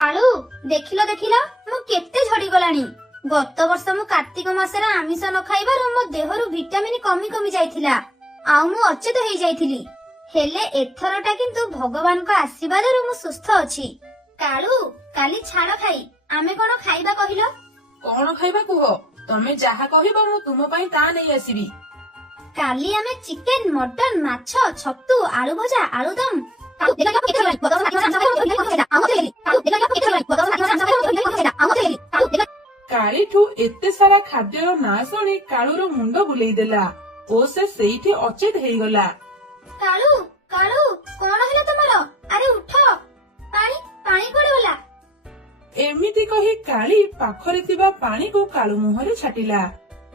ଆଳୁ ଦେଖିଲ ଦେଖିଲ ମୁଁ କେତେ ଝଡି ଗଲାଣି। ଗତ ବର୍ଷ ମୁଁ କାର୍ତ୍ତିକ ମାସରେ ଆମିଷ ନ ଖାଇବାରୁ ମୋ ଦେହରୁ ଭିଟାମିନ କମି କମି ଯାଇଥିଲା ଆଉ ମୁଁ ଅଚେତ ହେଇଯାଇଥିଲି। ହେଲେ ଏଥରଟା କିନ୍ତୁ ଭଗବାନଙ୍କ ଆଶୀର୍ବାଦରୁ ମୁଁ ସୁସ୍ଥ ଅଛି। କାଳୁ କାଲି ଛାଡ ଖାଇ ଆମେ କଣ ଖାଇବା କହିଲ? କଣ ଖାଇବା କୁହ? ତମେ ଯାହା କହିବ ମୁଁ ତୁମ ପାଇଁ ତା ନେଇ ଆସିବି। କାଲି ଆମେ ଚିକେନ, ମଟନ, ମାଛ, ଛତୁ, ଆଳୁ ଭଜା, ଆଳୁଦମ କାଳିଠୁ ଏତେ ସାରା ଖାଦ୍ୟର ନାଁ ଶୁଣି କାଳୁର ମୁଣ୍ଡ ବୁଲେଇ ଦେଲା ଓ ସେ ସେଇଠି ଅଚେତ ହେଇଗଲା। କାଳୁ କାଳୁ କଣ ହେଲା ତମର? ଆରେ ଉଠ, ପାଣି ପାଣି କୁଆଡେ ଗଲା? ଏମିତି କହି କାଳି ପାଖରେ ଥିବା ପାଣିକୁ କାଳୁ ମୁହଁରେ ଛାଟିଲା।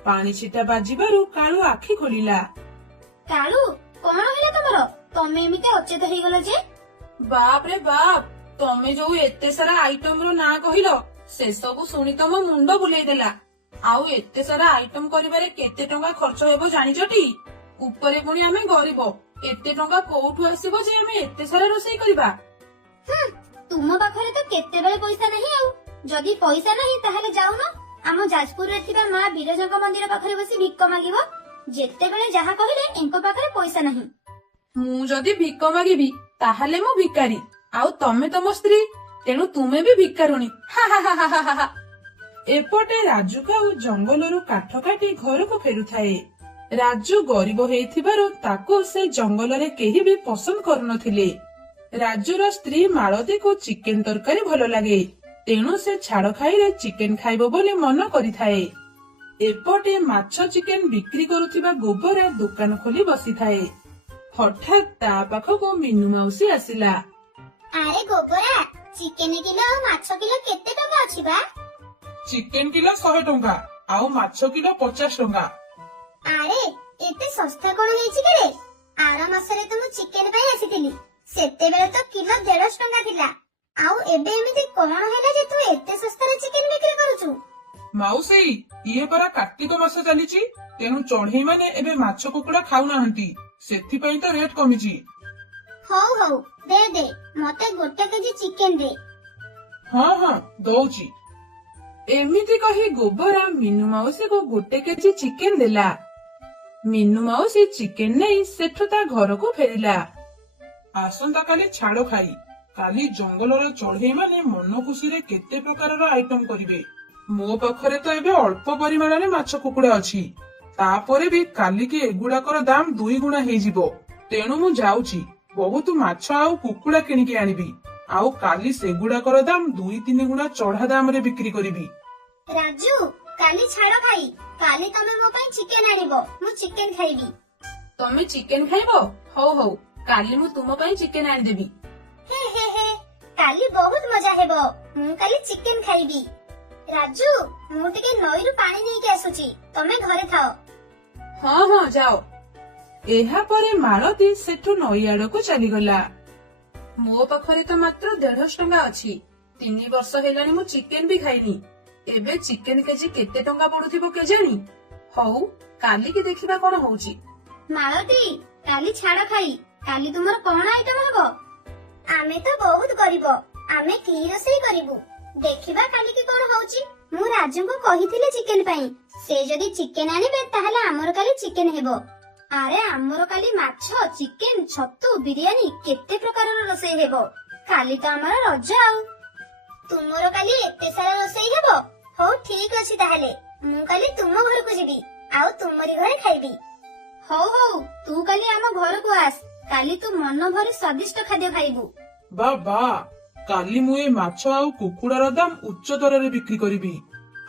ପାଣି ଛିଟା ବାଜିବାରୁ କାଳୁ ଆଖି ଖୋଲିଲା। କାଳୁ କଣ ହେଲା ତମର? ତମେ ଏମିତି ଅଚେତ ହେଇଗଲ ଯେ? ବାପ ରେ ବାପ, ତମେ ଯୋଉ ଏତେ ସାରା ଆଇଟମ ର ନାଁ କହିଲ ସେସବୁ ଶୁଣି ତମ ମୁଣ୍ଡ ବୁଲେଇ ଦେଲା। ଆଉ ଏତେ ସାରା ଆଇଟମ କରିବାରେ କେତେ ଟଙ୍କା ଖର୍ଚ୍ଚ ହେବ ଜାଣିଛଟି? ଉପରେ ପୁଣି ଆମେ ଗରିବ, ଏତେ ଟଙ୍କା କୋଉଠୁ ଆସିବ ଯେ ଆମେ ଏତେ ସାରା ରୋଷେଇ କରିବା? ତୁମ ପାଖରେ ତ କେତେବେଳେ ପଇସା ନାହିଁ। ଆଉ ଯଦି ପଇସା ନାହିଁ ତାହେଲେ ଯାଉନ ଆମ ଯାଜପୁରରେ ଥିବା ମା ବିରଜାଙ୍କ ମନ୍ଦିର ପାଖରେ ବସି ଭିକ ମାଗିବ। ଯେତେବେଳେ ଯାହା କହିଲେ ଏଙ୍କ ପାଖରେ ପଇସା ନାହିଁ। ମୁଁ ଯଦି ଭିକ ମାଗିବି ତାହେଲେ ମୁଁ ଭିକାରୀ, ଆଉ ତମେ ତମ ସ୍ତ୍ରୀ, ତେଣୁ ତୁମେ ବି ଭିକାରୁଣୀ। ଏପଟେ ରାଜୁ କାଉ ଜଙ୍ଗଲରୁ କାଠ କାଟି ଘରକୁ ଫେରୁଥାଏ। ରାଜୁ ଗରିବ ହେଇଥିବାରୁ ତାକୁ ସେ ଜଙ୍ଗଲରେ କେହି ବି ପସନ୍ଦ କରୁନଥିଲେ। ରାଜୁର ସ୍ତ୍ରୀ ମାଳତୀକୁ ଚିକେନ ତରକାରୀ ଭଲ ଲାଗେ, ତେଣୁ ସେ ଛାଡ ଖାଇରେ ଚିକେନ ଖାଇବ ବୋଲି ମନ କରିଥାଏ। ଏପଟେ ମାଛ ଚିକେନ ବିକ୍ରି କରୁଥିବା ଗୋବରା ଦୋକାନ ଖୋଲି ବସିଥାଏ। ହଠାତ୍ ତା ପାଖକୁ ମିନୁ ମାଉସୀ ଆସିଲା। ଆରେ ଗୋବରା, ଚିକେନ କିଲୋ ଆଉ ମାଛ କିଲୋ କେତେ ଟଙ୍କା ଅଛି ବା? ଚିକେନ କିଲୋ 100 ଟଙ୍କା ଆଉ ମାଛ କିଲୋ 50 ଟଙ୍କା। ଆରେ ଏତେ ଶସ୍ତା କଣ ହେଇଛି କି ରେ? ଆର ମାସରେ ତ ମୁଁ ଚିକେନ ପାଇଁ ଆସିଥିଲି, ସେତେବେଳେ ତ କିଲୋ 150 ଟଙ୍କା ଥିଲା। ଆଉ ଏବେ ଏମିତି କଣ ହେଲା ଯେ ତୁ ଏତେ ଶସ୍ତାରେ ଚିକେନ ବିକ୍ରି କରୁଛୁ? ମାଉସୀ, ଇଏ ପରା କାର୍ତ୍ତିକ ମାସ ଚାଲିଛି, ତେଣୁ ଚଢେଇ ମାନେ ଏବେ ମାଛ କୁକୁଡା ଖାଉନାହାନ୍ତି, ସେଥିପାଇଁ ତ ରେଟ୍ କମିଛି। ହଉ ହଉ, ଦେ ଦେ, ମତେ 1 କେଜି ଚିକେନ ଦେ। ହଁ ହଁ ଦଉଛି। ଏମିତି କହି ଗୋବରା ମିନୁ ମାଉସୀକୁ 1 କେଜି ଚିକେନ ଦେଲା। ମିନୁ ମାଉସୀ ଚିକେନ ନେଇ ସେଠୁ ତା ଘରକୁ ଫେରିଲା। ଆସନ୍ତା କାଲି ଛାଡ ଖାଇ, କାଲି ଜଙ୍ଗଲର ଚଢେଇ ମାନେ ମନ ଖୁସିରେ କେତେ ପ୍ରକାରର ଆଇଟମ କରିବେ। ମୋ ପାଖରେ ତ ଏବେ ଅଳ୍ପ ପରିମାଣରେ ମାଛ କୁକୁଡା ଅଛି, ତାପରେ ବି କାଲିକି ଏଗୁଡାକର ଦାମ 2 ଗୁଣା ହେଇଯିବ। ତେଣୁ ମୁଁ ଯାଉଛି ବହୁତ ମାଛ ଆଉ କୁକୁଡା କିଣିକି ଆଣିବି, ଆଉ କାଲି ସେଗୁଡାକର ଦାମ 2-3 ଗୁଣା ଚଢା ଦାମରେ ବିକ୍ରି କରିବି। ରାଜୁ, କାଲି ଛାଡ ଖାଇ, କାଲି ତମେ ମୋ ପାଇଁ ଚିକେନ ଆଣିବ, ମୁଁ ଚିକେନ ଖାଇବି। ତମେ ଚିକେନ ଖାଇବ? ହଉ ହଉ, କାଲି ମୁଁ ତୁମ ପାଇଁ ଚିକେନ ଆଣିଦେବି। ହେ ହେ ହେ, କାଲି ବହୁତ ମଜା ହେବ, ମୁଁ କାଲି ଚିକେନ ଖାଇବି। ରାଜୁ, ମୁଁ ଟିକେ ନଈରୁ ପାଣି ନେଇକି ଆସୁଛି, ତମେ ଘରେ ଥାଅ। ହଁ ହଁ ଯାଅ। ଏହାପରେ ମାଳତୀ ସେଠୁ ନଈ ଆଡକୁ ଚାଲିଗଲା। ମୋ ପାଖରେ ତ ମାତ୍ର 150 ଟଙ୍କା ଅଛି, 3 ବର୍ଷ ହେଲାଣି ମୁଁ ଚିକେନ ବି ଖାଇନି। ଏବେ ଚିକେନ କେଜି କେତେ ଟଙ୍କା ପଡୁଥିବ କେଜାଣି? ହଉ, କାଲିକି ଦେଖିବା କଣ ହଉଛି। ମାଳତୀ, କାଲି ଛାଡ ଖାଇ, କାଲି ତୁମର କଣ ଆଇଟମ ହବ? ଆମେ ତ ବହୁତ ଗରିବ, ଆମେ କି ରୋଷେଇ କରିବୁ? ଦେଖିବା କାଲିକି କଣ ହଉଛି। ମୁଁ ରାଜୁଙ୍କୁ କହିଥିଲି ଚିକେନ ପାଇଁ, ସେ ଯଦି ଚିକେନ ଆଣିବେ ତାହେଲେ ଆମର କାଲି ଚିକେନ ହେବ। ଆରେ ଆମର କାଲି ମାଛ, ଚିକେନ, ଛତୁ, ବିରିୟାନୀ କେତେ ପ୍ରକାରର ରୋଷେଇ ହେବ। କାଲି ତ ଆମର ରଜ। ଆଉ ତୁମର କାଲି ଏତେ ସାରା ରୋଷେଇ ହେବ? ହଉ ଠିକ ଅଛି, ତାହେଲେ ମୁଁ କାଲି ତୁମ ଘରକୁ ଯିବି ଆଉ ତୁମରି ଘରେ ଖାଇବି। ହଉ ହଉ, ତୁ କାଲି ଆମ ଘରକୁ ଆସ, କାଲି ତୁ ମନ ଭରି ସ୍ୱାଦିଷ୍ଟ ଖାଦ୍ୟ ଖାଇବୁ। ବା, କାଲି ମୁଁ ଏ ମାଛ ଆଉ କୁକୁଡାର ଦାମ ଉଚ୍ଚ ଦରରେ ବିକ୍ରି କରିବି,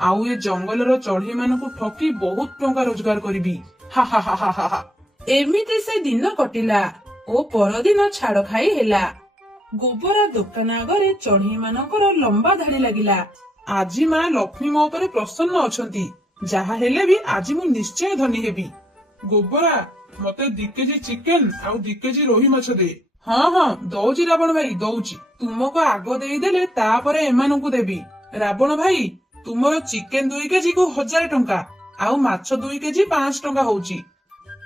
ଆଉ ଏ ଜଙ୍ଗଲର ଚଢେଇ ମାନଙ୍କୁ ଠକି ବହୁତ ଟଙ୍କା ରୋଜଗାର କରିବି। ହା ହା ହା ହା ହା। ଏମିତି ସେ ଦିନ କଟିଲା ଓ ପରଦିନ ଛାଡ ଖାଇ ହେଲା। ଗୋବରା ଦୋକାନ ଆଗରେ ଚଢେଇ ମାନଙ୍କର ଲମ୍ବା ଧାଡି ଲାଗିଲା। ଆଜି ମା ଲକ୍ଷ୍ମୀ ମୋ ଉପରେ ପ୍ରସନ୍ନ ଅଛନ୍ତି, ଯାହା ହେଲେ ବି ଆଜି ମୁଁ ନିଶ୍ଚୟ ଧନୀ ହେବି। ଗୋବରା, ମତେ 2 କେଜି ଚିକେନ ଆଉ 2 କେଜି ରୋହି ମାଛ ଦେ। ହଁ ହଁ ଦଉଛି ରାବଣ ଭାଇ, ଦଉଛି। ତୁମକୁ ଆଗ ଦେଇଦେଲେ ତାପରେ ଏମାନଙ୍କୁ ଦେବି। ରାବଣ ଭାଇ, ତୁମର ଚିକେନ 2 କେଜି କୁ 1000 ଟଙ୍କା ଆଉ ମାଛ 2 କେଜି 500 ଟଙ୍କା ହଉଛି।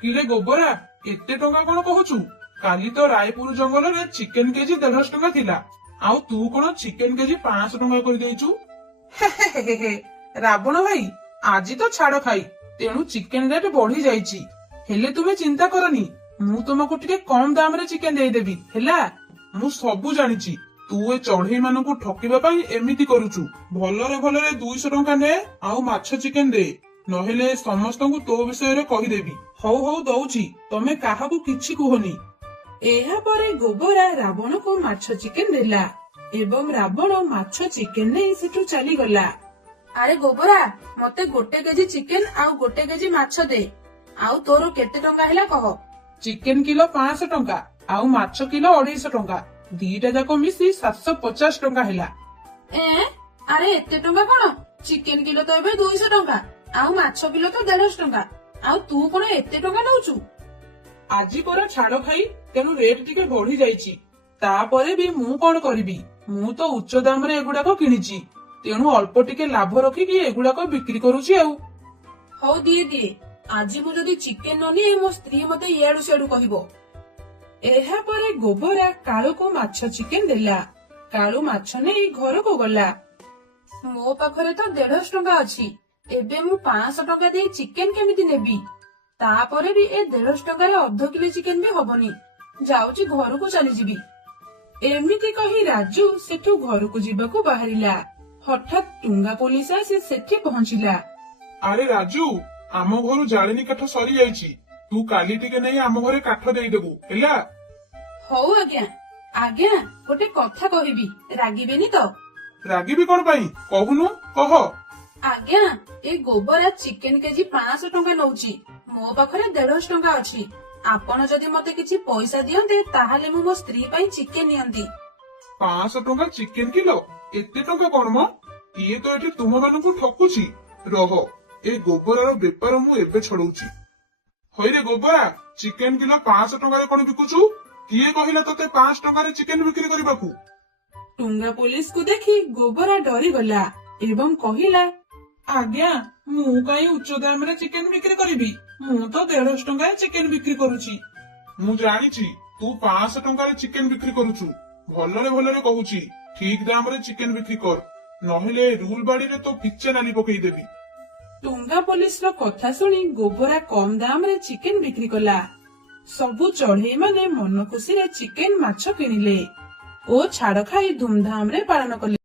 କିରେ ଗୋବରା, ଏତେ ଟଙ୍କା କଣ କହୁଛୁ? କାଲି ତ ରାୟପୁର ଜଙ୍ଗଲରେ ଚିକେନ କେଜି 150 ଟଙ୍କା ଥିଲା, ଆଉ ତୁ କଣ ଚିକେନ କେଜି 500 ଟଙ୍କା କରିଦେଇଛୁ? ରାବଣ ଭାଇ, ଆଜି ତ ଛାଡ ଖାଇ, ତେଣୁ ଚିକେନ ରେଟ୍ ବଢି ଯାଇଛି। ହେଲେ ତୁମେ ଚିନ୍ତା କରନି, ମୁଁ ତୁମକୁ ଟିକେ କମ ଦାମରେ ଚିକେନ ଦେଇଦେବି ହେଲା। ମୁଁ ସବୁ ଜାଣିଛି, ତୁ ଏ ଚଢେଇ ମାନଙ୍କୁ ଠକିବା ପାଇଁ ଏମିତି କରୁଛୁ। ଭଲରେ ଭଲରେ 200 ଟଙ୍କା ନେ ଆଉ ମାଛ ଚିକେନ ଦେ, ନହେଲେ ସମସ୍ତଙ୍କୁ ତୋ ବିଷୟରେ କହିଦେବି। ହଉ ହଉ ଦଉଛି, ତମେ କାହାକୁ କିଛି କୁହନି। ଏହାପରେ ଗୋବରା ରାବଣକୁ ମାଛ ଚିକେନ ଦେଲା ଏବଂ ରାବଣ ମାଛ ଚିକେନ ନେଇ ସେଠୁ ଚାଲିଗଲା। ଆରେ ଗୋବରା, ମତେ 1 କେଜି ଚିକେନ ଆଉ 1 କେଜି ମାଛ ଦେ। ଆଉ ତୋର କେତେ ଟଙ୍କା ହେଲା କହ? ଚିକେନ କିଲୋ 500 ଟଙ୍କା ଆଉ ମାଛ କିଲୋ 250 ଟଙ୍କା, ଦିଟା ଯାକ ମିଶି 750 ଟଙ୍କା ହେଲା। ଆରେ ଏତେ ଟଙ୍କା କଣ? ଚିକେନ କିଲୋ ତ ଏବେ 200 ଟଙ୍କା ଆଉ ମାଛ କିଲୋ ତ 150 ଟଙ୍କା, ଆଉ ତୁ କଣ ଏତେ ଟଙ୍କା ନଉଛୁ? ଆଜି ପରା ଛାଡ ଖାଇ, ତେଣୁ ରେଟ୍ ଟିକେ ବଢି ଯାଇଛି। ତାପରେ ବି ମୁଁ କଣ କରିବି, ମୁଁ ତ ଉଚ୍ଚ ଦାମରେ ଏଗୁଡାକ କିଣିଛି, ତେଣୁ ଅଳ୍ପ ଟିକେ ଲାଭ ରଖିକି ଏଗୁଡାକ ବିକ୍ରି କରୁଛି ଆଉ। ହଉ ଦିଏ, ଆଜି ମୁଁ ଯଦି ଚିକେନ ନ ନିଏ ମୋ ସ୍ତ୍ରୀ ମତେ ଇଆଡୁ ସିଆଡୁ କହିବ। ଏହାପରେ ଗୋବରା କାଳୁକୁ ମାଛ ଚିକେନ ଦେଲା। କାଳୁ ମାଛ ନେଇ ଘରକୁ ଗଲା। ମୋ ପାଖରେ ତ 150 ଟଙ୍କା ଅଛି, ଏବେ ମୁଁ 500 ଟଙ୍କା ଦେଇ ଚିକେନ କେମିତି ନେବି? ତାପରେ ବି ଏ 150 ଟଙ୍କାରେ ଅଧ କିଲୋ ଚିକେନ ବି ହବନି, ଯାଉଛି ଘରକୁ ଚାଲିଯିବି। ଏମିତି କହି ରାଜୁ ସେଠୁ ଘରକୁ ଯିବାକୁ ବାହାରିଲା। ହଠାତ୍ ଟୁଙ୍ଗା ପୋଲିସ ଆସି ସେଠି ପହଞ୍ଚିଲା। ଆରେ ରାଜୁ, ଆମ ଘରୁ ଜାଳେଣୀ କାଠ ସରିଯାଇଛି, ତୁ କାଲି ଟିକେ ନେଇ ଆମ ଘରେ କାଠ ଦେଇଦେବୁ ହେଲା। ହଉ ଆଜ୍ଞା। ଆଜ୍ଞା, ଗୋଟେ କଥା କହିବି, ରାଗିବେନି ତ? ରାଗିବି କଣ ପାଇଁ, କହୁନୁ କହ। ଆଜ୍ଞା, ଏ ଗୋବରା ଚିକେନ କେଜି 500 ଟଙ୍କା ନଉଛି, ମୋ ପାଖରେ 150 ଟଙ୍କା ଅଛି। ଆପଣ ଯଦି ମତେ କିଛି ପଇସା ଦିଅନ୍ତେ ତାହେଲେ ମୁଁ ମୋ ସ୍ତ୍ରୀ ପାଇଁ ଚିକେନ ନିଅନ୍ତି। 500 ଟଙ୍କା ଚିକେନ କିଲୋ? ଏତେ ଟଙ୍କା କଣ ମ? ଇଏ ତ ଏଠି ତୁମ ମାନଙ୍କୁ ଠକୁଛି। ରହ, ଏ ଗୋବରାର ବେପାର ମୁଁ ଏବେ ଛଡଉଛି। ହଇରେ ଗୋବରା, ଚିକେନ କିଲୋ 500 ଟଙ୍କାରେ କଣ ବିକୁଛୁ? କିଏ କହିଲା ତତେ 5 ଟଙ୍କାରେ ଚିକେନ ବିକ୍ରି କରିବାକୁ? ଟୁଙ୍ଗା ପୋଲିସକୁ ଦେଖି ଗୋବରା ଡରିଗଲା ଏବଂ କହିଲା, ଆଜ୍ଞା, ମୁଁ କାହିଁ ଉଚ୍ଚ ଦାମରେ ଚିକେନ ବିକ୍ରି କରିବି? ମୁଁ ତ 150 ଟଙ୍କାରେ ଚିକେନ ବିକ୍ରି କରୁଛି। ମୁଁ ଜାଣିଛି, ତୁ 500 ଟଙ୍କାରେ ଚିକେନ ବିକ୍ରି କରୁଛୁ। ଭଲରେ ଭଲରେ କହୁଛି, ଠିକ ଦାମରେ ଚିକେନ ବିକ୍ରି କର, ନହେଲେ ରୁଲ ବାଡିରେ ତ ପିଚେ ନାଲି ପକେଇଦେବି। ଟୁଙ୍ଗା ପୋଲିସର କଥା ଶୁଣି ଗୋବରା କମ ଦାମରେ ଚିକେନ ବିକ୍ରି କଲା। ସବୁ ଚଢେଇ ମାନେ ମନ ଖୁସିରେ ଚିକେନ ମାଛ କିଣିଲେ ଓ ଛାଡ ଖାଇ ଧୁମଧାମରେ ପାଳନ କଲେ।